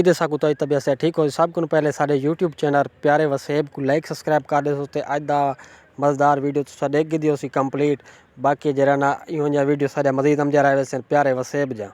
उम्मीद है साकू तो तबीयत से ठीक हो। सब को पहले सारे यूट्यूब चैनल प्यारे वसेब को लाइक सब्सक्राइब कर दे तो अज का मज़ेदार वीडियो तुसा देख दी कंप्लीट। बाकी जरा ना इहो वीडियो सारे मजीद हम जरा वैसे प्यारे वसेब जा।